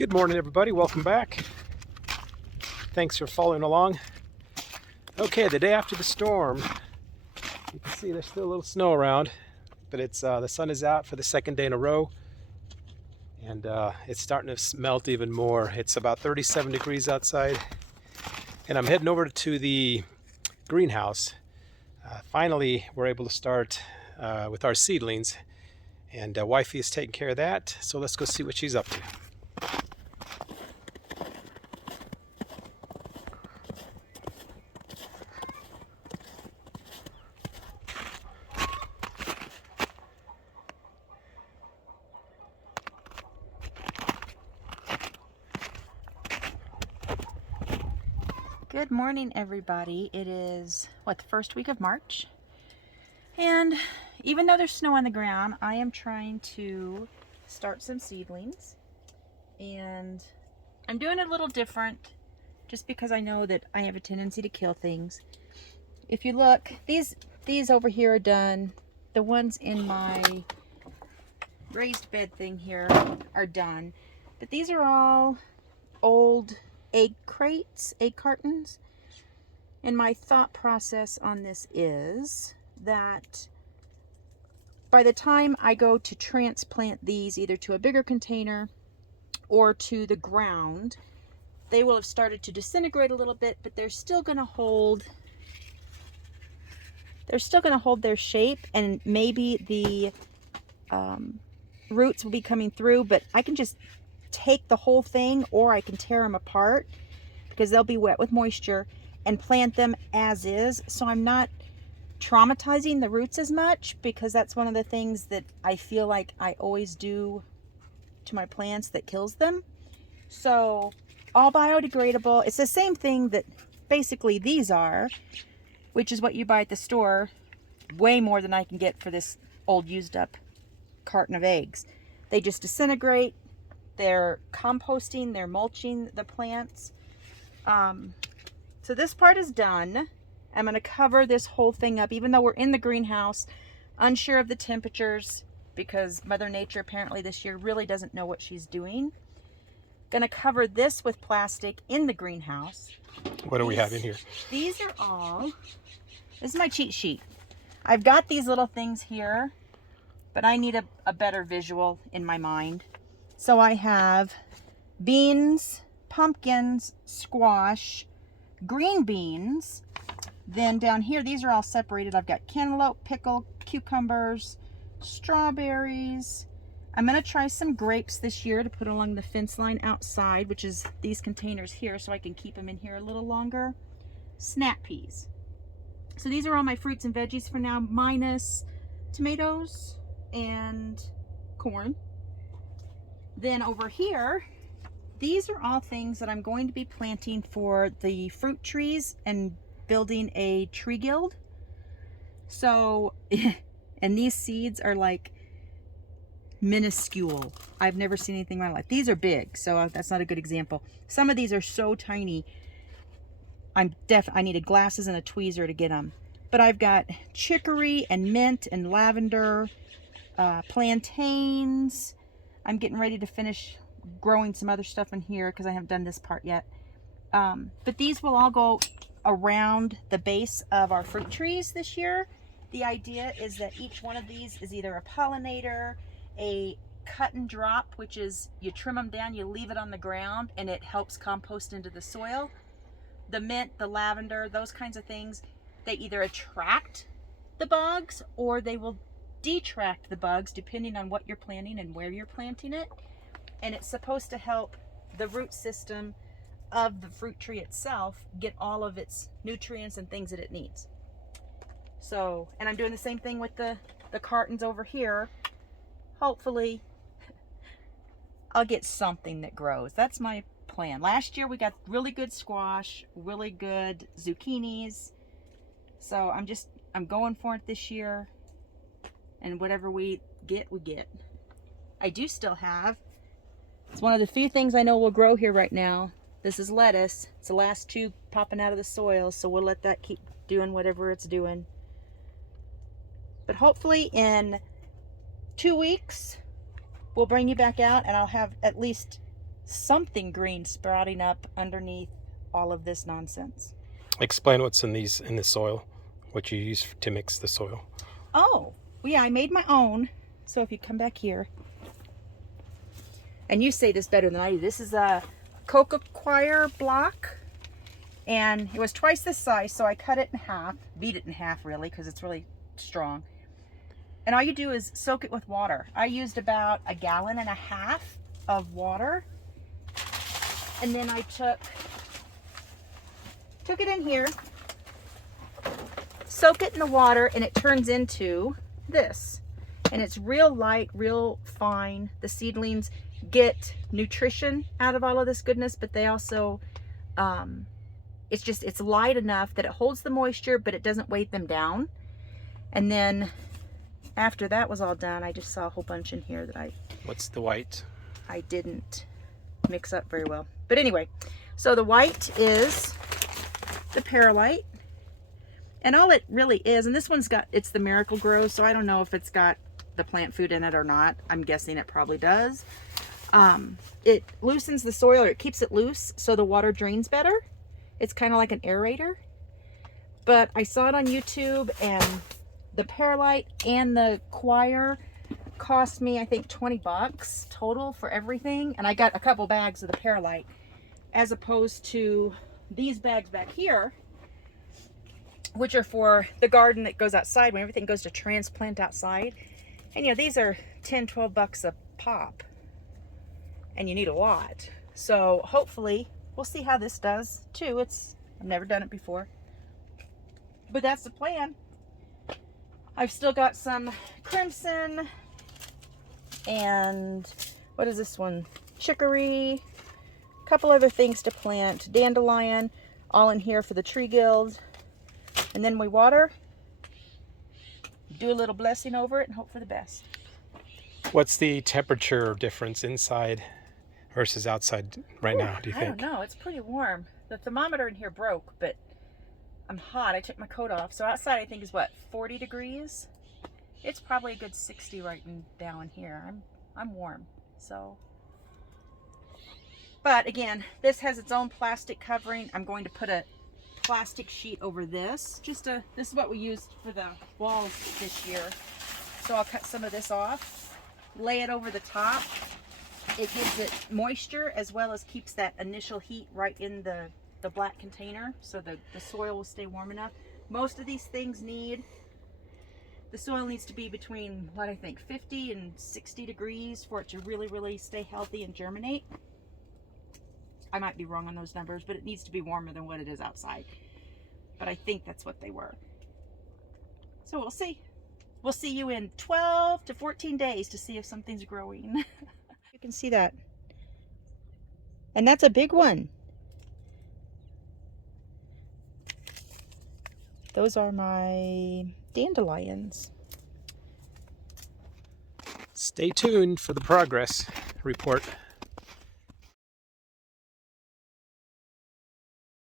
Good morning, everybody. Welcome back. Thanks for following along. Okay, the day after the storm, you can see there's still a little snow around, but it's the sun is out for the second day in a row, and it's starting to melt even more. It's about 37 degrees outside, and I'm heading over to the greenhouse. Finally, we're able to start with our seedlings, and wifey is taking care of that. So let's go see what she's up to. Good morning, everybody. It is, the first week of March. And even though there's snow on the ground, I am trying to start some seedlings. And I'm doing it a little different just because I know that I have a tendency to kill things. If you look, these over here are done. The ones in my raised bed thing here are done. But these are all old egg crates, egg cartons. And my thought process on this is that by the time I go to transplant these either to a bigger container or to the ground, they will have started to disintegrate a little bit, but they're still going to hold their shape, and maybe the roots will be coming through, but I can just take the whole thing, or I can tear them apart because they'll be wet with moisture, and plant them as is, so I'm not traumatizing the roots as much, because that's one of the things that I feel like I always do to my plants that kills them. So all biodegradable. It's the same thing that basically these are, which is what you buy at the store, way more than I can get for this old used up carton of eggs. They just disintegrate. They're composting, they're mulching the plants. So this part is done. I'm going to cover this whole thing up, even though we're in the greenhouse, unsure of the temperatures, because Mother Nature apparently this year really doesn't know what she's doing. Going to cover this with plastic in the greenhouse. What do we have in here? These are all, this is my cheat sheet. I've got these little things here, but I need a better visual in my mind. So I have beans, pumpkins, squash, green beans. Then down here, these are all separated. I've got cantaloupe, pickle, cucumbers, strawberries. I'm going to try some grapes this year to put along the fence line outside, which is these containers here, so I can keep them in here a little longer. Snap peas. So these are all my fruits and veggies for now, minus tomatoes and corn. Then over here, these are all things that I'm going to be planting for the fruit trees and building a tree guild. So, and these seeds are like minuscule. I've never seen anything in my life. These are big, so that's not a good example. Some of these are so tiny. I needed glasses and a tweezer to get them. But I've got chicory and mint and lavender, plantains. I'm getting ready to finish growing some other stuff in here because I haven't done this part yet. But these will all go around the base of our fruit trees this year. The idea is that each one of these is either a pollinator, a cut and drop, which is you trim them down, you leave it on the ground, and it helps compost into the soil. The mint, the lavender, those kinds of things, they either attract the bugs or they will detract the bugs depending on what you're planting and where you're planting it. And it's supposed to help the root system of the fruit tree itself get all of its nutrients and things that it needs. So, and I'm doing the same thing with the cartons over here. Hopefully I'll get something that grows. That's my plan. Last year we got really good squash, really good zucchinis. So I'm going for it this year. And whatever we get, we get. I do still have, it's one of the few things I know will grow here right now. This is lettuce. It's the last two popping out of the soil, so we'll let that keep doing whatever it's doing. But hopefully in 2 weeks, we'll bring you back out and I'll have at least something green sprouting up underneath all of this nonsense. Explain what's in the soil, what you use to mix the soil. Oh, well, yeah, I made my own. So if you come back here, and you say this better than I do, this is a cocoa coir block, and it was twice this size, so I cut it in half, beat it in half really, because it's really strong. And all you do is soak it with water. I used about 1.5 gallons of water, and then I took it in here, soak it in the water, and it turns into this. And it's real light, real fine. The seedlings get nutrition out of all of this goodness, but they also, it's light enough that it holds the moisture, but it doesn't weight them down. And then after that was all done, I just saw a whole bunch in here that What's the white? I didn't mix up very well. But anyway, so the white is the perlite. And all it really is, and this one's got, it's the Miracle Grow, so I don't know if it's got the plant food in it or not. I'm guessing it probably does. It loosens the soil, or it keeps it loose so the water drains better. It's kind of like an aerator. But I saw it on YouTube, and the perlite and the coir cost me, I think, 20 bucks total for everything. And I got a couple bags of the perlite, as opposed to these bags back here, which are for the garden that goes outside when everything goes to transplant outside. And you know, these are 10, 12 bucks a pop, and you need a lot. So hopefully we'll see how this does too. I've never done it before, but that's the plan. I've still got some crimson, and what is this one? Chicory, a couple other things to plant, dandelion, all in here for the tree guild. And then we water, do a little blessing over it, and hope for the best. What's the temperature difference inside versus outside right now, do you think? I don't know. It's pretty warm. The thermometer in here broke, but I'm hot. I took my coat off. So outside I think is what, 40 degrees? It's probably a good 60 right down here. I'm warm. So, but again, this has its own plastic covering. I'm going to put a plastic sheet over this. This is what we used for the walls this year. So I'll cut some of this off, lay it over the top. It gives it moisture as well as keeps that initial heat right in the black container, so the soil will stay warm enough. Most of these things the soil needs to be between, what I think, 50 and 60 degrees for it to really, really stay healthy and germinate. I might be wrong on those numbers, but it needs to be warmer than what it is outside. But I think that's what they were. So we'll see. We'll see you in 12 to 14 days to see if something's growing. You can see that. And that's a big one. Those are my dandelions. Stay tuned for the progress report.